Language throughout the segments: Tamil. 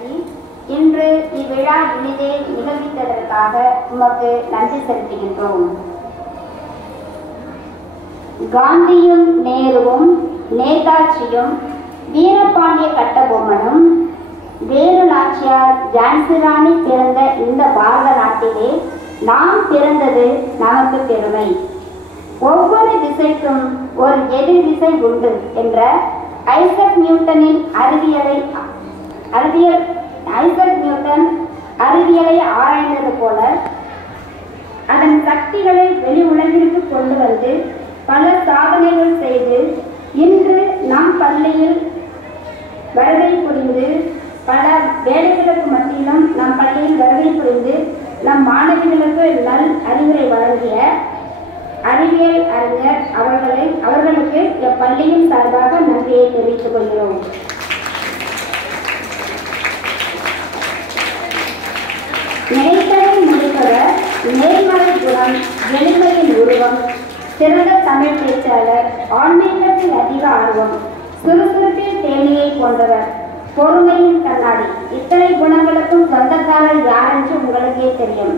நடத்தி இன்று இவ்விழா இனிதே நிகழ்வித்ததற்காக உமக்கு நன்றி செலுத்துகின்றோம். காந்தியும் நேருவும் நேதாஜியும் வீரபாண்டிய கட்டபொம்மனும் வேலு நாச்சியார் ஜான்சி ராணி பிறந்த இந்த பாரத நாட்டிலே நாம் பிறந்தது நமக்கு பெருமை. ஒவ்வொரு திசைக்கும் ஒரு எதிர் திசை உண்டு என்ற ஐசக் நியூட்டனின் அறிவியலை ஆராய்ந்தது போல அதன் சக்திகளை வெளி உலகிற்கு கொண்டு வந்து பல சாதனைகள் செய்து இன்று நம் பள்ளியில் வருகை புரிந்து பல வேலைகளுக்கு மத்தியிலும் நம் பள்ளியில் வருகை புரிந்து நம் மாணவிகளுக்கு நல் அறிவுரை வழங்கிய அறிவியல் அறிஞர் அவர்களுக்கு பள்ளியின் சார்பாக நன்றியை தெரிவித்துக் கொள்கிறோம். நினைத்ததை முடிப்பவர், நேர்மறை குணம், எளிமையின் உருவம், சிறந்த தமிழ் பேச்சாளர், ஆன்மீகத்தில் அதிக ஆர்வம், சுறுசுறுப்பில் தேனியை போன்றவர், பொறுமையின் கண்ணாடி. இத்தனை குணங்களுக்கும் சொந்தக்காரர் யார் என்று உங்களுக்கே தெரியும்.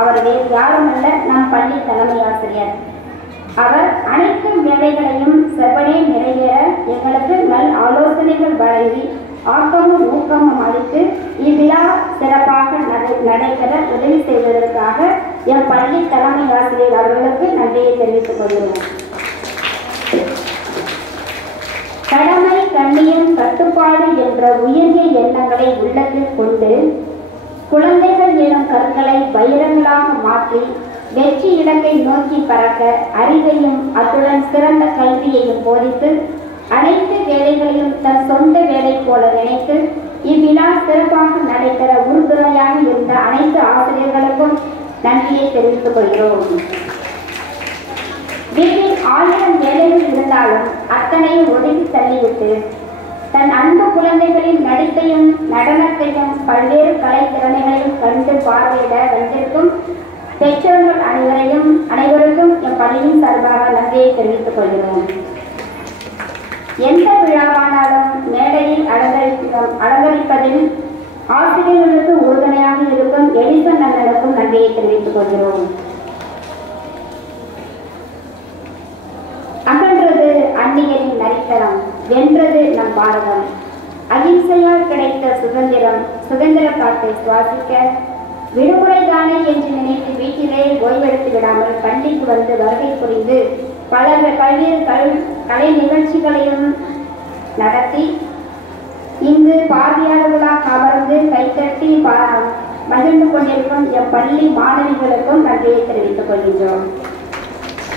அவர் வேறு யாரும் அல்ல, நம் பள்ளி தலைமை ஆசிரியர். அவர் அனைத்து வேலைகளையும் செவ்வனே நிறைவேற எங்களுக்கு நல் ஆலோசனைகள் வழங்கி ஆக்கமும் ஊக்கமும் அளித்து இவ்விழா சிறப்பாக நடைபெற உதவி செய்வதற்காக என் பள்ளி தலைமை ஆசிரியர் அவர்களுக்கு நன்றியை தெரிவித்துக் கொள்கிறோம். கடமை, கண்ணியம், கட்டுப்பாடு என்ற உயரிய எண்ணங்களை உள்ளத்தில் கொண்டு குழந்தைகள் எனும் கற்களை வைரங்களாக மாற்றி வெற்றி இலக்கை நோக்கி பறக்க அறிவையும் அத்துடன் சிறந்த கல்வியையும் போதித்து அனைத்து வேலைகளையும் தன் சொந்த வேலை போல நினைத்து இவ்விழா சிறப்பாக நடைபெற உறுதுணையாக இருந்த அனைத்து ஆசிரியர்களுக்கும் நன்றியை தெரிவித்துக் கொள்கிறோம். வீட்டில் 1000 வேலைகள் இருந்தாலும் அத்தனையும் ஒதுக்கி தள்ளிவிட்டு தன் அன்பு குழந்தைகளின் நடிப்பையும் நடனத்தையும் பல்வேறு கலை திறமைகளையும் கண்டு பார்வையிட வந்திருக்கும் பெற்றோர்கள் அனைவருக்கும் என் பள்ளியின் சார்பாக நன்றியை தெரிவித்துக் கொள்கிறோம். எந்த விழாவானாலும் மேடையில் அலங்கரிப்பதில் ஆசிரியர்களுக்கு உறுதுணையாக இருக்கும் எடிசன் அண்ணனுக்கும் நன்றியை தெரிவித்துக் கொள்கிறோம். அகன்றது அந்நியரின் நரித்தனம், வென்றது நம் பாரதம். அகிம்சையால் கிடைத்த சுதந்திர காற்றை சுவாசிக்க விடுமுறைதானே என்று நினைத்து வீட்டிலே ஓய்வெடுத்து விடாமல் பள்ளிக்கு வந்து வருகை புரிந்து பல்வேறு கலை நிகழ்ச்சிகளையும் நடத்தி இங்கு பார்வையாளர்களாக அமர்ந்து கைத்தட்டி மகிழ்ந்து கொண்டிருக்கும் என் பள்ளி மாணவிகளுக்கும் நன்றியை தெரிவித்துக் கொள்கின்றோம்.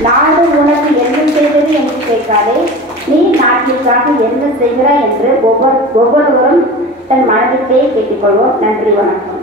நாடு உனக்கு என்ன செய்வது என்று கேட்காதே, நீ நாட்டிற்காக என்ன செய்கிறாய் என்று ஒவ்வொருவரும் தன் மனதிற்கே கேட்டுக்கொள்வோம். நன்றி, வணக்கம்.